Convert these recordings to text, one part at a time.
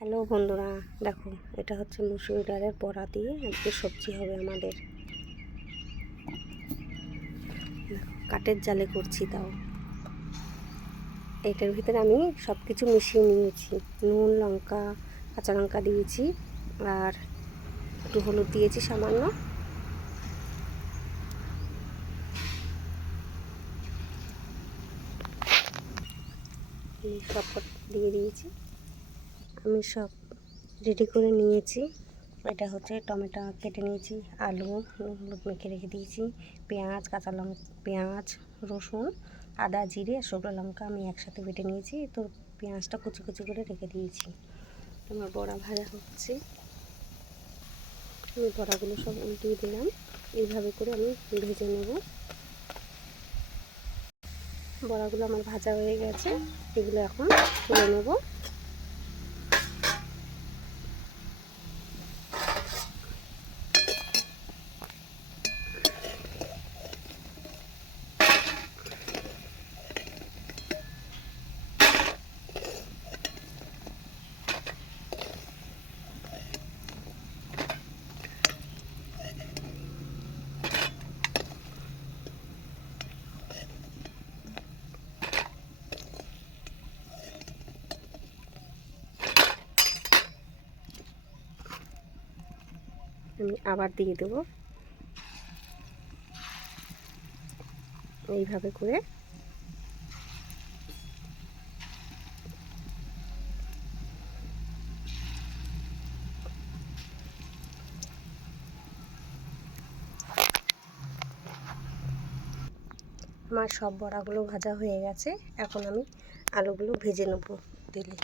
Hello বন্ধুরা, দেখো এটা হচ্ছে মুসুরি ডালের বড়া দিয়ে আজকে সবজি হবে আমাদের। দেখো কাঠের জালে করছি, তাও এটার ভিতরে আমি সব কিছু মিশিয়ে নিয়েছি। নুন, লঙ্কা, কাঁচা লঙ্কা দিয়েছি, আর একটু হলুদ দিয়েছি সামান্য। সব দিয়ে দিয়েছি, আমি সব রেডি করে নিয়েছি। এটা হচ্ছে টমেটো কেটে নিয়েছি, আলু হলুদ মেখে রেখে দিয়েছি, পেঁয়াজ, কাঁচা লঙ্কা, পেঁয়াজ, রসুন, আদা, জিরে আর শুকনো লঙ্কা আমি একসাথে বেটে নিয়েছি। তো পেঁয়াজটা কুচি কুচি করে রেখে দিয়েছি। আমার বড়া ভাজা হচ্ছে, আমি বড়াগুলো সব উল্টিয়ে দিলাম। এইভাবে করে আমি ভেজে নেব। বড়াগুলো আমার ভাজা হয়ে গেছে, এগুলো এখন তুলে নেব। আমি আবার দিয়ে দেবো এইভাবে করে। আমার সব বড়াগুলো ভাজা হয়ে গেছে, এখন আমি আলুগুলো ভেজে নেব তেলে।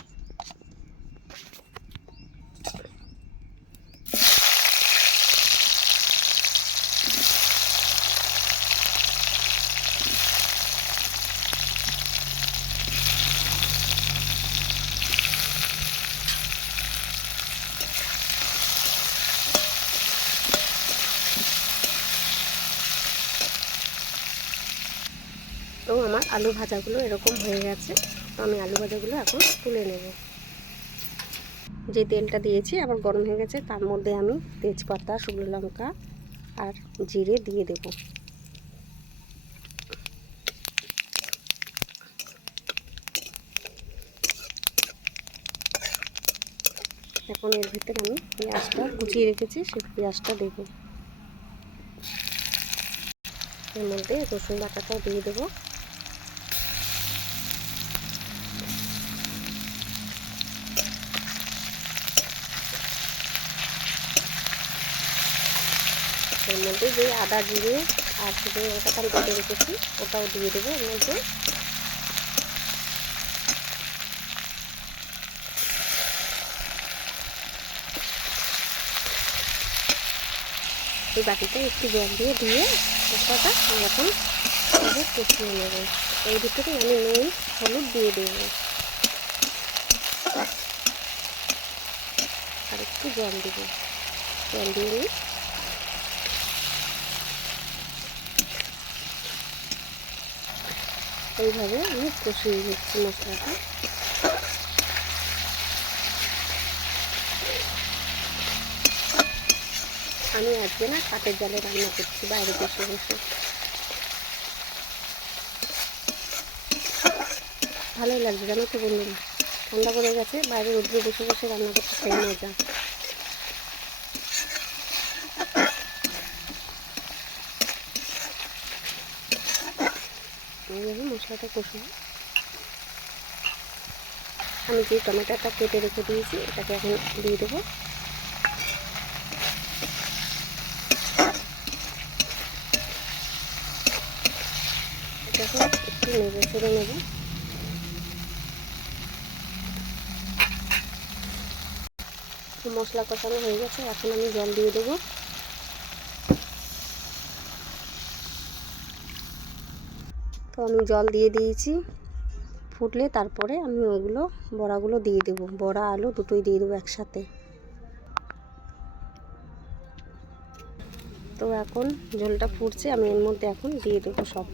তো আমার আলু ভাজাগুলো এরকম হয়ে গেছে, তো আমি আলু ভাজাগুলো এখন তুলে নেব। যে তেলটা দিয়েছি আবার গরম হয়ে গেছে, তার মধ্যে আমি তেজপাতা, শুকনো লঙ্কা আর জিরে দিয়ে দেব। এখন এর ভিতরে আমি পেঁয়াজটা কুচিয়ে রেখেছি, সেই পেঁয়াজটা দেব। এর মধ্যে রসুন বাটাটাও দিয়ে দেবো। এর মধ্যে যে আদা, জিরে আর শুকনো লঙ্কাটা আমি বেটে রেখেছি ওটাও দিয়ে দেবো এর মধ্যে। এই বাটিতে একটু জল দিয়ে মশলাটা আমি এখন কষিয়ে নেব। এর ভিতরে আমি নুন, হলুদ দিয়ে দেব আর একটু জল দেব। জল দিয়ে নিই। এইভাবে আমি কষিয়ে নিচ্ছি মশলাটা। আমি আজকে না কাঠের জালে রান্না করছি, বাইরে বসে বসে। ভালোই লাগছে জানো তো বন্ধুরা, ঠান্ডা পড়ে গেছে, বাইরে রোদ্রে বসে বসে রান্না করতে সেই মজা। এইভাবে মশলাটা কষবো। আমি যে টমেটোটা কেটে রেখে দিয়েছি এটাকে এখন দিয়ে দেবো। এটাকে একটু নেড়ে চেড়ে নেব। মশলা কষানো হয়ে গেছে, এখন আমি জল দিয়ে দেবো। তো আমি জল দিয়ে দিয়েছি, ফুটলে তারপরে আমি ওগুলো বড়াগুলো দিয়ে দেবো। বড়া আলু দুটোই দিয়ে দেবো একসাথে। তো এখন ঝোলটা ফুটছে, আমি এর মধ্যে এখন দিয়ে দেবো সব।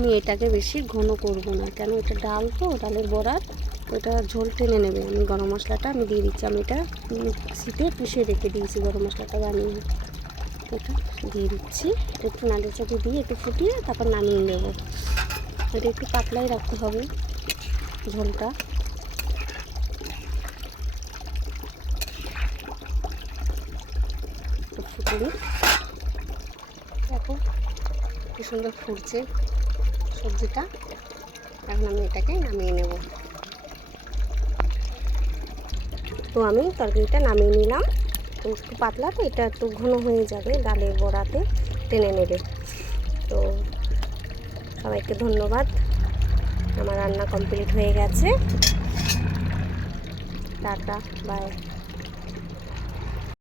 আমি এটাকে বেশি ঘন করব না, কেন এটা ডাল তো, ডালের বড়ার ওটা ঝোল টেনে নেবে। আমি গরম মশলাটা আমি দিয়ে দিচ্ছি, আমি এটা মিক্সিতে পিষে রেখে দিয়েছি গরম মশলাটা বানিয়ে। এটা দিয়ে দিচ্ছি, এটা একটু নাড়িয়ে চাড়িয়ে দিয়ে একটু ফুটিয়ে তারপর নামিয়ে নেব। এটা একটু পাতলাই রাখতে হবে ঝোলটা। ফুটুরি দেখো কি সুন্দর ফুটছে সবজিটা। এখন আমি এটাকে নামিয়ে নেব। তো আমি তরকারিটা নামিয়ে নিলাম। তো একটু পাতলা, তো এটা একটু ঘন হয়ে যাবে, ডালের বড়াতে টেনে নেবে। তো সবাইকে ধন্যবাদ, আমার রান্না কমপ্লিট হয়ে গেছে। Tata bye.